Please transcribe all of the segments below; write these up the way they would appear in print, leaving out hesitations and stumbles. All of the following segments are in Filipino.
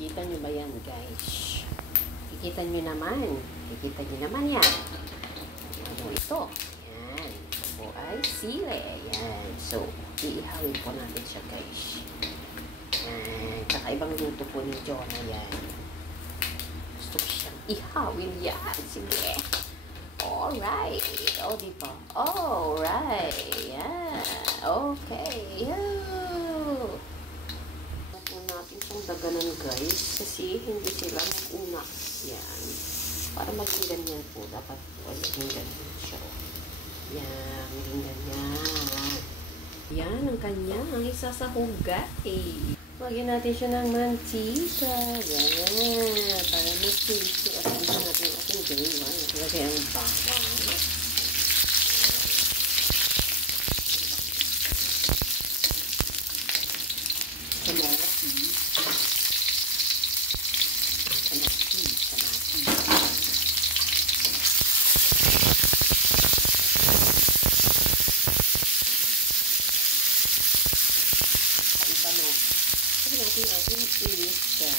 Kita nyo ba yan, guys? Kikita nyo naman. Kikita nyo naman yan. Ano ito? Yan. Ito po ay sile. Yan. So, iihawin po natin siya, guys. Yan. Kakaibang luto po ni Jonah yan. Gusto ko siyang ihawin yan. Sige. Alright. O, diba? Alright. Yan. Okay. Yan. Natin itong daganan, guys, kasi hindi sila mag-una. Yan. Para maging ganyan po, dapat po maging ganyan siya. Yan, maging ganyan. Yan ang kanyang isasahugay. Lagyan natin siya ng mantika. Yan. Para mas-tasty. At isa natin yung ating gawin. Lagay ang bawang. Natin ating isa.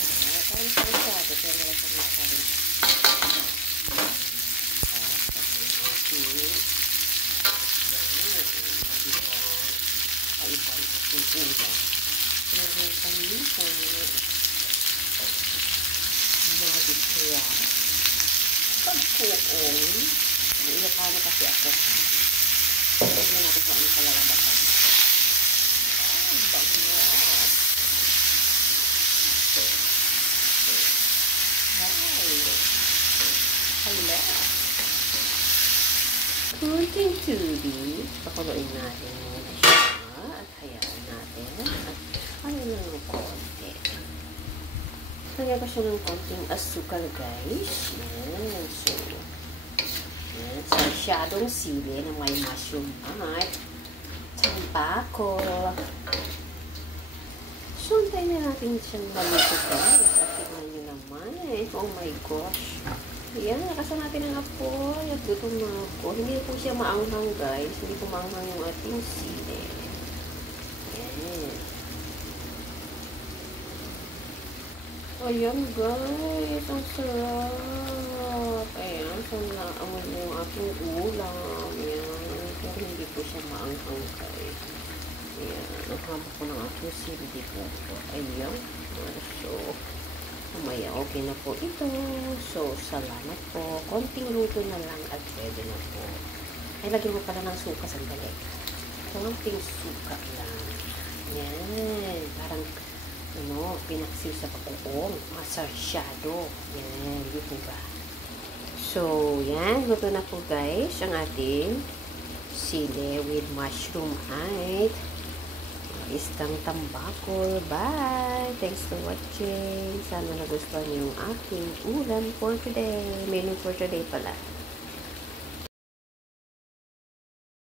Parang sarasado, pero wala siyang masarin. Kaibang ating ulam. Pinagay kanisa. Magic kaya. Pagkuong. Ilocano kasi ako. Tignan natin kung ano kalalabasan. Bango. Hello. Kunting tubig. Pakuluin natin muna siya. At hayaan natin. At ano lang ng konti. Lagyan ko siya ng konting asukal, guys. Yan. So, yan. Sarsyadong sili na may mushroom at tambakol. So, antayin na natin siyang maluto, guys. At tignan nyo naman. Oh my gosh. Yan, nakasan natin ang apoy at gutom na ako. Hindi po siya maanghang, guys. Hindi po maanghang yung ating sili. Yan. Ayan, guys. Ang sarap. Ayan, so naamoy na yung ating ulam. Yan. Pero hindi po siya maanghang, guys. Ayan. Naghama ko ng ating sili po. Ayan. So, mamaya okay na po ito. So, salamat po. Konting luto na lang at pwede na po. Ay, lagyan mo pala ng suka sandali. Konting suka lang. Yan. Parang, ano, pinaksil sa pagkuong. Masarsyado. Yan. Dito ba? So, yan. Luto na po, guys. Ang ating sili with mushroom height. Istang tambakol. Bye! Thanks for watching. Sana nagustuhan niyo yung aking ulam for today. Menu for today pala.